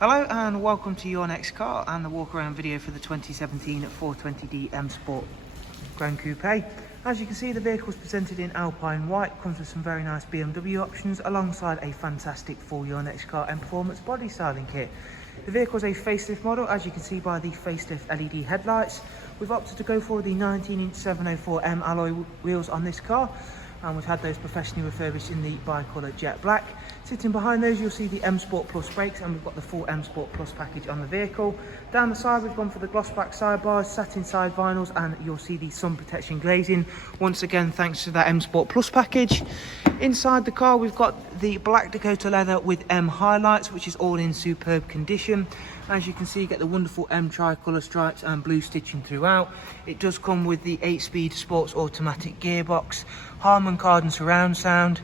Hello and welcome to your next car and the walk around video for the 2017 420D M Sport Gran Coupe. As you can see, the vehicle is presented in Alpine White, comes with some very nice BMW options alongside a fantastic for your next car and performance body styling kit. The vehicle is a facelift model, as you can see by the facelift LED headlights. We've opted to go for the 19-inch 704M alloy wheels on this car, and we've had those professionally refurbished in the bi-colour jet black. Sitting behind those, you'll see the M Sport Plus brakes, and we've got the full M Sport Plus package on the vehicle. Down the side, we've gone for the gloss black sidebars, satin side vinyls, and you'll see the sun protection glazing, once again thanks to that M Sport Plus package. Inside the car, we've got the black Dakota leather with M highlights, which is all in superb condition. As you can see, you get the wonderful M tricolour stripes and blue stitching throughout. It does come with the 8-speed sports automatic gearbox, Harman Kardon surround sound.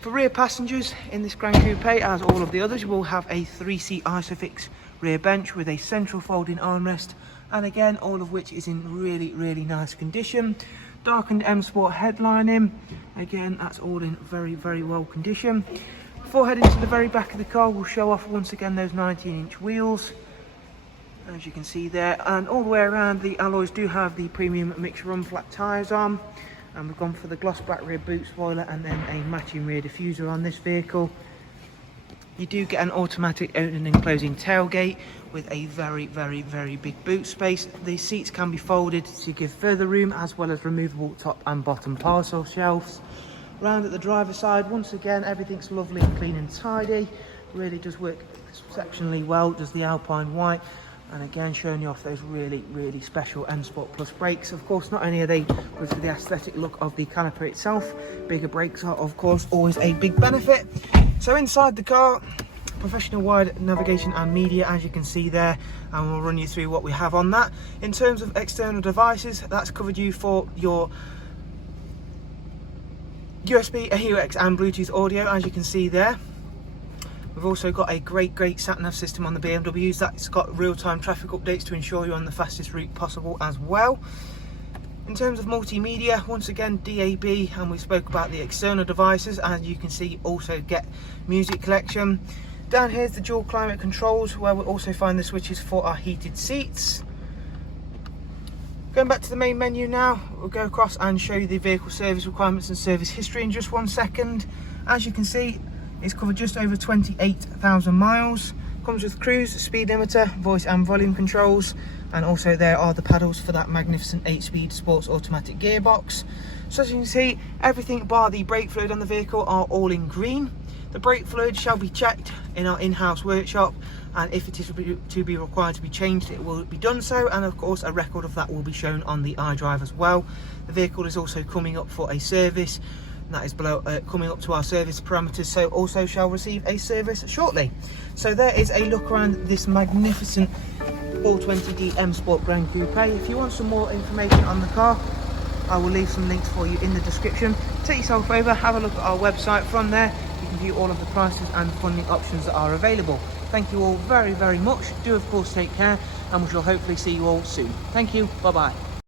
For rear passengers in this Gran Coupe, as all of the others, you will have a 3-seat Isofix rear bench with a central folding armrest, and again, all of which is in really nice condition. Darkened M Sport headlining, again, that's all in very well condition. Before heading to the very back of the car, we'll show off once again those 19-inch wheels, as you can see there, and all the way around the alloys do have the premium mixed run flat tyres on, and we've gone for the gloss black rear boot spoiler and then a matching rear diffuser on this vehicle. You do get an automatic opening and closing tailgate with a very big boot space. The seats can be folded to give further room, as well as removable top and bottom parcel shelves. Round at the driver's side, once again, everything's lovely and clean and tidy. Really does work exceptionally well, does the Alpine White. And again, showing you off those really special M Sport Plus brakes. Of course, not only are they good for the aesthetic look of the caliper itself, bigger brakes are of course always a big benefit. So inside the car, professional wide navigation and media, as you can see there, and we'll run you through what we have on that. In terms of external devices, that's covered you for your USB, AUX and Bluetooth audio, as you can see there. We've also got a great sat-nav system on the BMWs. That's got real-time traffic updates to ensure you're on the fastest route possible as well. In terms of multimedia, once again DAB, and we spoke about the external devices. As you can see, also get music collection. Down here's the dual climate controls, where we'll also find the switches for our heated seats. Going back to the main menu now, we'll go across and show you the vehicle service requirements and service history in just 1 second. As you can see, it's covered just over 28,000 miles. Comes with cruise, speed limiter, voice and volume controls, and also there are the paddles for that magnificent 8-speed sports automatic gearbox. So as you can see, everything bar the brake fluid on the vehicle are all in green. The brake fluid shall be checked in our in-house workshop, and if it is to be required to be changed, it will be done so, and of course a record of that will be shown on the iDrive as well. The vehicle is also coming up for a service, and that is below coming up to our service parameters, so also shall receive a service shortly. So there is a look around this magnificent 420D M Sport Gran Coupe. If you want some more information on the car, I will leave some links for you in the description. Take yourself over, have a look at our website. From there you can view all of the prices and funding options that are available. Thank you all very much. Do of course take care, and we shall hopefully see you all soon. Thank you, bye bye.